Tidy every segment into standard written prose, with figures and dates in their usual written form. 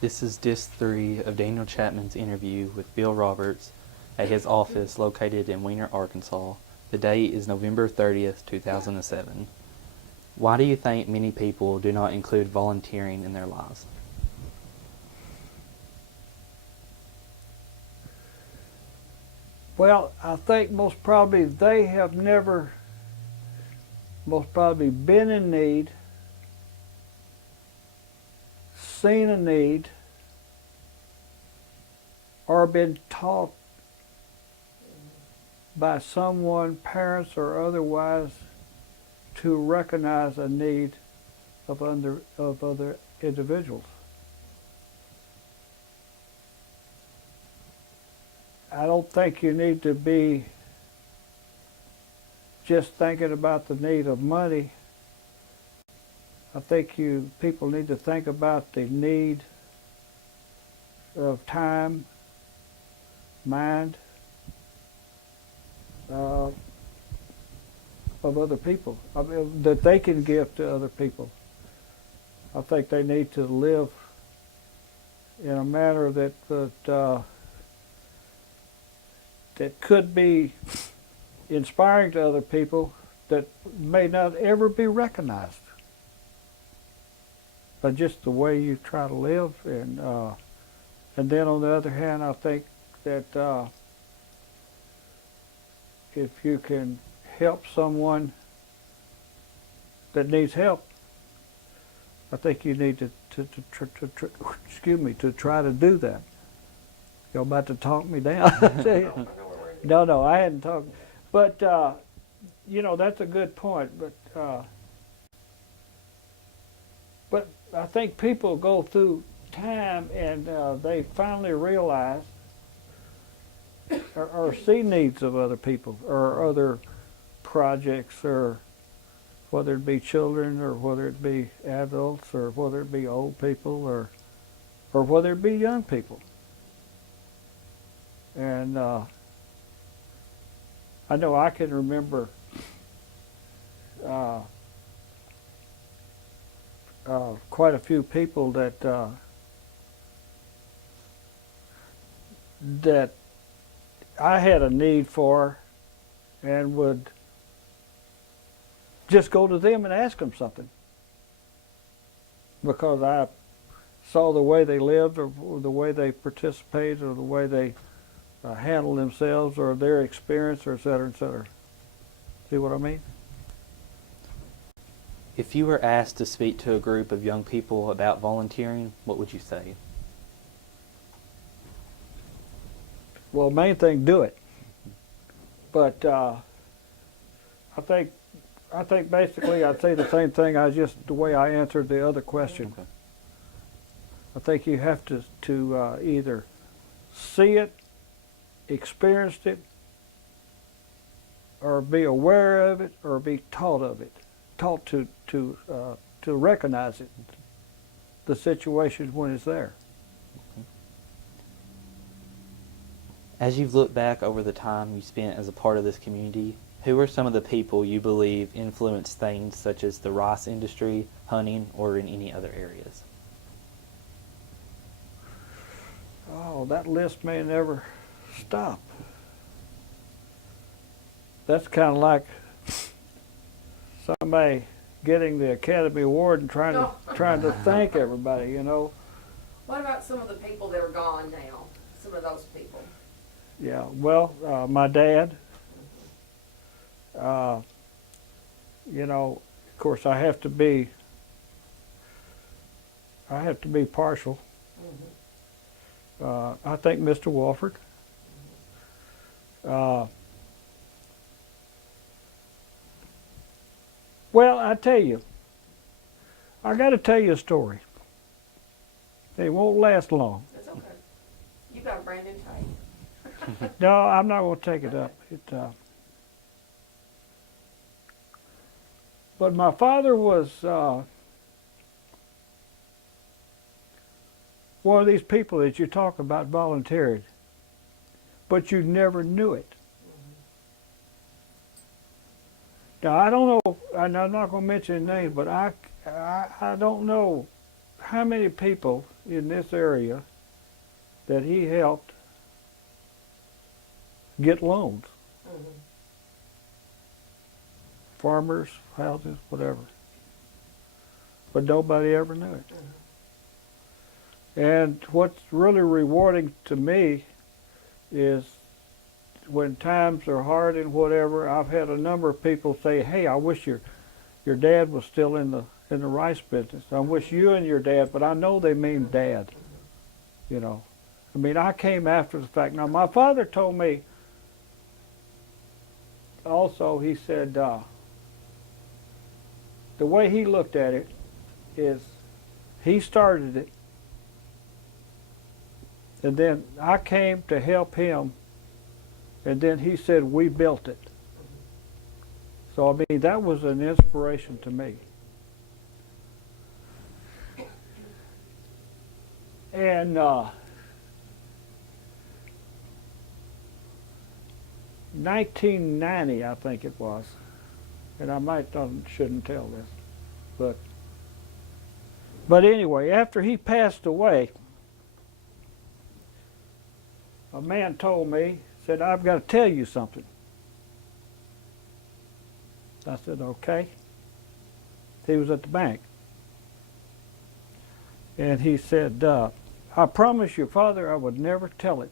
This is disc 3 of Daniel Chatman's interview with Bill Roberts at his office located in Weiner, Arkansas. The date is November 30th, 2007. Why do you think many people do not include volunteering in their lives? Well, I think most probably they have never most probably been in need, seen a need, or been taught by someone, parents or otherwise, to recognize a need of other individuals. I don't think you need to be just thinking about the need of money. I think people need to think about the need of time, mind, of other people, that they can give to other people. I think they need to live in a manner that could be inspiring to other people, that may not ever be recognized. But just the way you try to live, and then on the other hand, I think that if you can help someone that needs help, I think you need to try to do that. You're about to talk me down. No, I hadn't talked. But, that's a good point. But I think people go through time and they finally realize or see needs of other people or other projects, or whether it be children or whether it be adults or whether it be old people or whether it be young people. And I know I can remember quite a few people that I had a need for, and would just go to them and ask them something, because I saw the way they lived, or the way they participated, or the way they handled themselves, or their experience, or et cetera, et cetera. See what I mean? If you were asked to speak to a group of young people about volunteering, what would you say? Well, main thing, do it. But I think basically I'd say the same thing. The way I answered the other question. Okay. I think you have to either see it, experience it, or be aware of it, or be taught of it, taught to recognize it, the situation when it's there. As you've looked back over the time you spent as a part of this community, who are some of the people you believe influenced things such as the rice industry, hunting, or in any other areas? Oh, that list may never stop. That's kind of like somebody getting the Academy Award and trying to thank everybody, What about some of the people that are gone now? Some of those people. Yeah, well, my dad, of course I have to be partial. I think Mr. Walford. Well, I tell you, I got to tell you a story. It won't last long. It's okay. You got a brand new tape. No, I'm not going to take it up. But my father was one of these people that you talk about volunteered, but you never knew it. Now, I don't know, and I'm not going to mention his name, but I don't know how many people in this area that he helped get loans. Mhm. Farmers, houses, whatever. But nobody ever knew it. And what's really rewarding to me is when times are hard and whatever, I've had a number of people say, "Hey, I wish your dad was still in the rice business. I wish you and your dad," but I know they mean dad. You know, I mean, I came after the fact. Now, my father told me also, he said, the way he looked at it is he started it, and then I came to help him, and then he said, we built it. So, I mean, that was an inspiration to me. And 1990, I think it was, and I shouldn't tell this, but anyway, after he passed away, a man told me, said, "I've got to tell you something." I said, "Okay." He was at the bank, and he said, "I promise your father I would never tell it,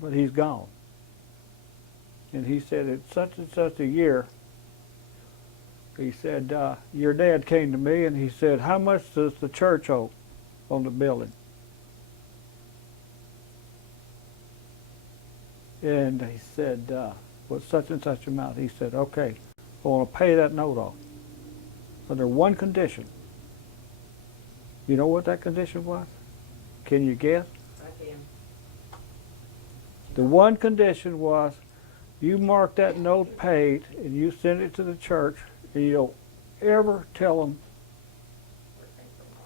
but he's gone." And he said, "It's such and such a year." He said, "Your dad came to me and he said, how much does the church owe on the building?" And he said, "What's such and such amount?" He said, "Okay, I want to pay that note off under one condition." You know what that condition was? Can you guess? I can. The one condition was you mark that note paid and you send it to the church and you don't ever tell them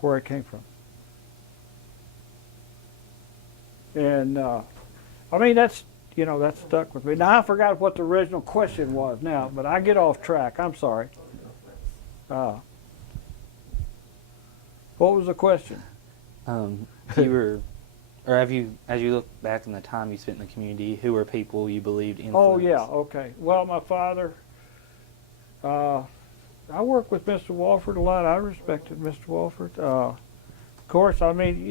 where it came from. And I mean, that stuck with me. Now I forgot what the original question was now, but I get off track. I'm sorry. What was the question? You were, or have you, as you look back in the time you spent in the community, who were people you believed influenced? Oh yeah, okay. Well, my father. I worked with Mr. Walford a lot. I respected Mr. Walford. Of course, I mean,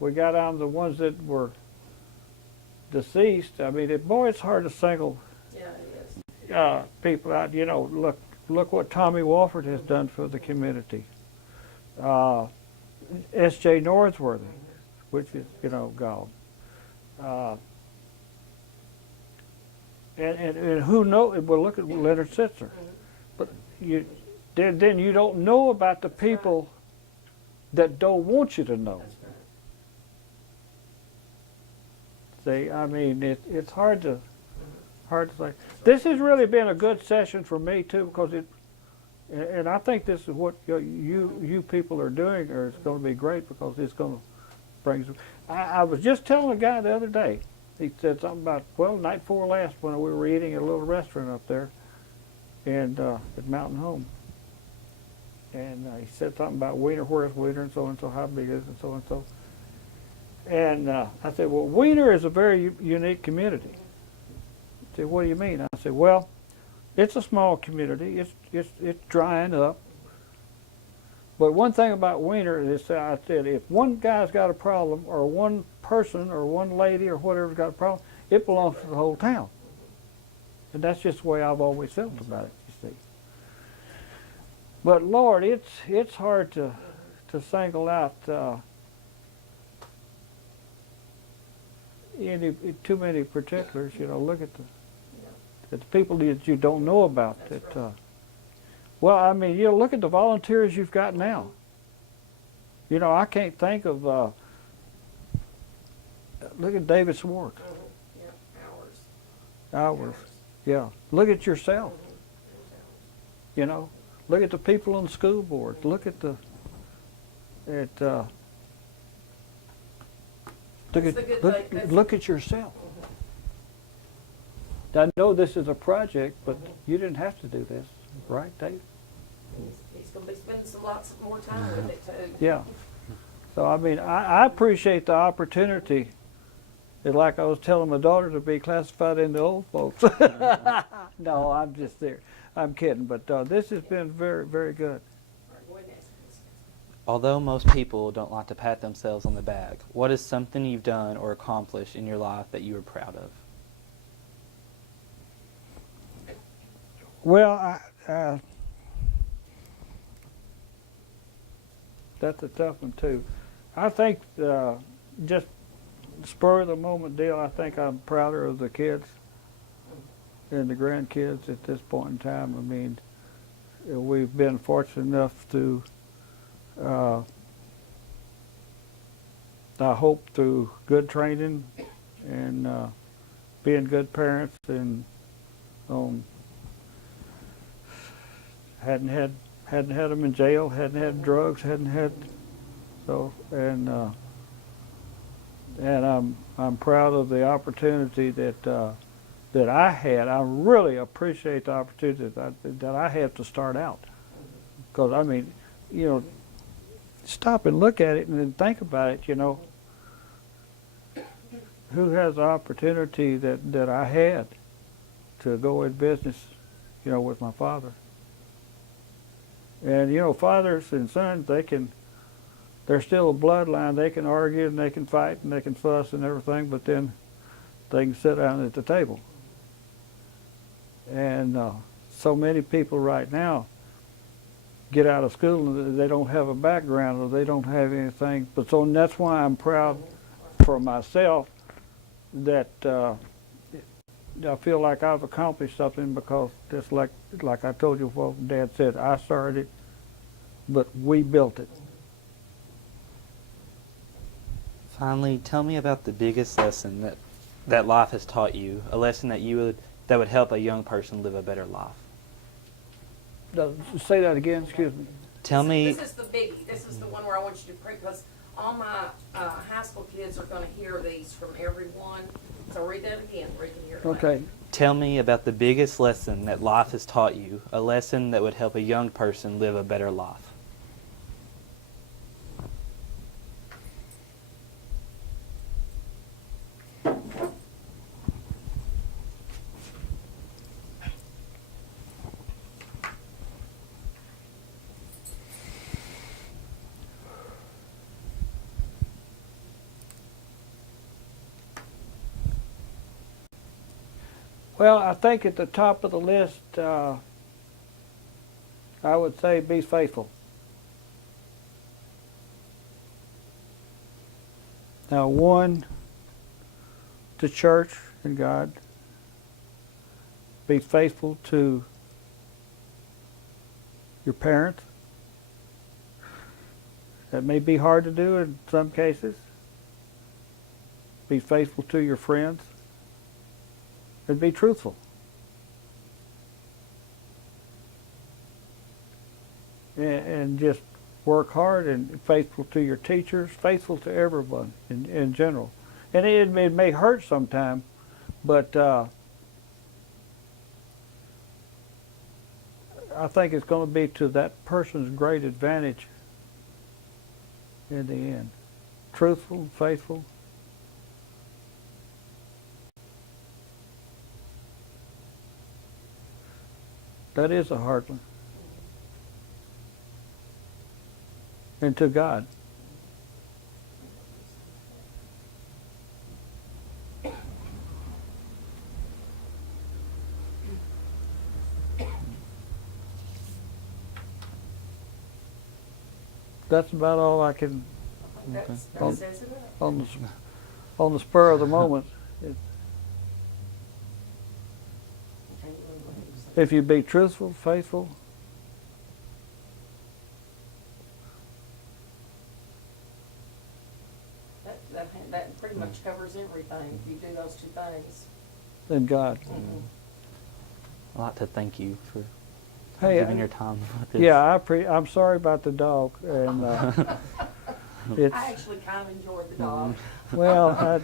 we got on the ones that were deceased. I mean, it's hard to single Yeah, it is. people out. Look what Tommy Walford has done for the community. S.J. Northworthy, which is, gone. And who knows? Well, look at Leonard Sitzer. But then you don't know about the people that don't want you to know. See, I mean, it's hard to say. This has really been a good session for me too, because and I think this is what you people are doing, or it's going to be great because it's going to bring. I was just telling a guy the other day. He said something about, night before last when we were eating at a little restaurant up there, and at Mountain Home. And he said something about Wiener, where's Wiener, and so, how big is it, and so and so. And I said, well, Wiener is a very unique community. He said, what do you mean? I said, well, it's a small community. It's drying up. But one thing about Wiener is, I said, if one guy's got a problem, or one person, or one lady, or whatever's got a problem, it belongs to the whole town. And that's just the way I've always felt about it, you see. But Lord, it's hard to single out too many particulars. Look at the people that you don't know about. Well, I mean, look at the volunteers you've got now. I can't think of. Look at David Swart. Yeah, Hours. Yeah. Look at yourself. Look at the people on the school board. Look at look at yourself. I know this is a project, but you didn't have to do this, right, Dave? he's gonna be spending lots more time with it too. Yeah. So, I mean, I appreciate the opportunity. It's like I was telling my daughter to be classified into old folks. No, I'm just there. I'm kidding. But this has been very, very good. All right, go ahead and ask this. Although most people don't like to pat themselves on the back, what is something you've done or accomplished in your life that you are proud of? Well, that's a tough one, too. I think just spur of the moment deal, I think I'm prouder of the kids and the grandkids at this point in time. I mean, we've been fortunate enough to, I hope through good training and being good parents and hadn't had them in jail, hadn't had drugs, and I'm proud of the opportunity that I had. I really appreciate the opportunity that I had to start out. Because I mean, you know, stop and look at it and then think about it. You know, who has the opportunity that I had to go in business, you know, with my father. And you know, fathers and sons, they're still a bloodline. They can argue and they can fight and they can fuss and everything, but then they can sit down at the table. And so many people right now get out of school and they don't have a background or they don't have anything. But so that's why I'm proud for myself that I feel like I've accomplished something, because just like I told you what Dad said, I started it, but we built it. Finally, tell me about the biggest lesson that life has taught you, a lesson that would help a young person live a better life. Say that again, excuse me. Tell me. This is the biggie. This is the one where I want you to pray, because all my high school kids are going to hear these from everyone. So read that again. We can hear it. Okay. Tell me about the biggest lesson that life has taught you, a lesson that would help a young person live a better life. Well, I think at the top of the list, I would say be faithful. Now, one, to church and God. Be faithful to your parents. That may be hard to do in some cases. Be faithful to your friends. And be truthful. And just work hard and faithful to your teachers, faithful to everyone in general. And it may hurt sometimes, but I think it's going to be to that person's great advantage in the end. Truthful, faithful. That is a hard one. And to God. That's about all I can That On- says it all. on the spur of the moment. If you be truthful, faithful, That pretty much covers everything, if you do those two things. then God. Mm-hmm. I'd like to thank you for Hey, giving your time with this. yeah, I'm sorry about the dog, and I it's actually kind of enjoyed the dog. well.